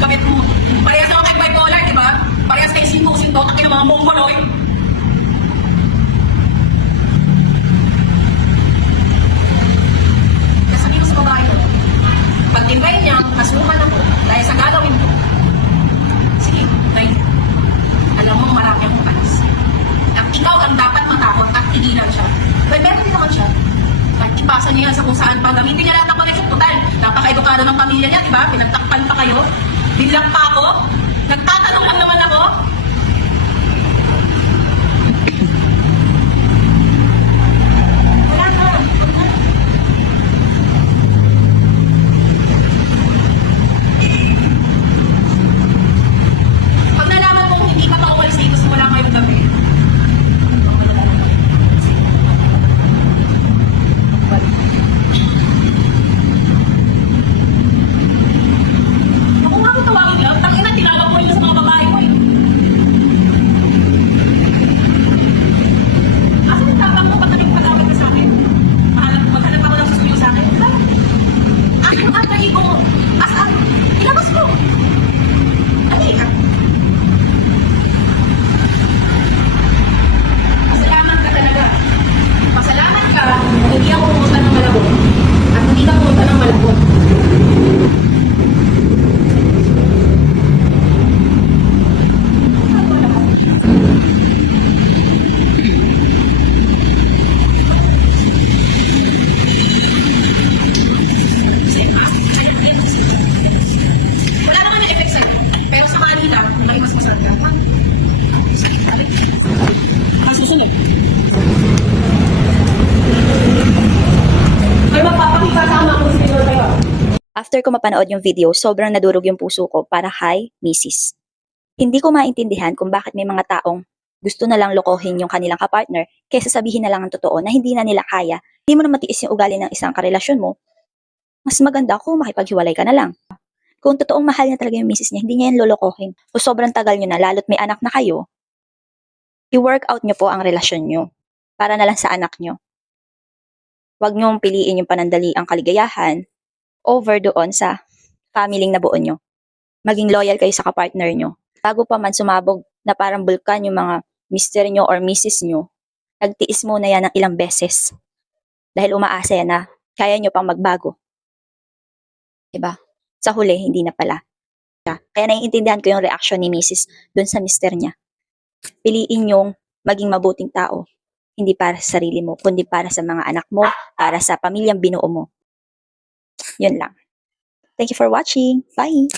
Kabit mo. Parehas naman kayo bipolar, di ba? Parehas kayo sinto-sinto, takin ng mga mongoloid. Kasabi ko sa babae pag tinry niya, kasuhan ako dahil sa gagawin ko. Sige, try. Alam mo, marami ang bukas. At ikaw ang dapat matakot at tigilan siya. But meron din naman siya. At ipasa niya sa kung saan pa. Gamitin niya lahat ng connection. Total, napaka-edukado ng pamilya niya, di ba? Pinagtakpan pa kayo. Bilang pa ako. Nagtatanong lang naman ako. Wala na. Pag nalaman kong hindi ka pa umalis dito simula ngayong gabi, Ako nga ko tawagin lang, tangin na tinawag mo yun sa mga babae mo eh. Asa yung tapang mo, ba't naging patawag ka sa akin? Alam, maghanap ako ng susuyo sa akin. Wala. Akin ang kaigo mo. Asa? Ilabas mo. Ano ka? Pasalamat ka talaga. Pasalamat ka, hindi ako pumunta ng malabot. At hindi ka pumunta ng malabot. Wala naman yung effect sa'yo. Pero sa kanila, may mas masarap ka. Ah, susunod. Ay, magpapakita tama kung sino kayo. After ko mapanood yung video, sobrang nadurog yung puso ko para hi, Mrs. Hindi ko maintindihan kung bakit may mga taong gusto na lang lokohin yung kanilang kapartner kaysa sabihin na lang ang totoo na hindi na nila kaya, hindi mo na matiis yung ugali ng isang karelasyon mo. Mas maganda kung makipaghiwalay ka na lang. Kung totoong mahal niya talaga yung misis niya, hindi niya yan lolokohin. O sobrang tagal niyo na, lalo't may anak na kayo, i-work out niyo po ang relasyon niyo para na lang sa anak niyo. Huwag niyong piliin yung panandali ang kaligayahan over doon sa family na buo nyo. Maging loyal kayo sa kapartner nyo. Bago pa man sumabog na parang bulkan yung mga mister nyo or missis nyo, nagtiis muna yan ng ilang beses. Dahil umaasa yan na kaya nyo pang magbago. Diba? Sa huli, hindi na pala. Kaya naiintindihan ko yung reaction ni Mrs. dun sa mister niya. Piliin yung maging mabuting tao. Hindi para sa sarili mo, kundi para sa mga anak mo, para sa pamilyang binuo mo. Yun lang. Thank you for watching. Bye!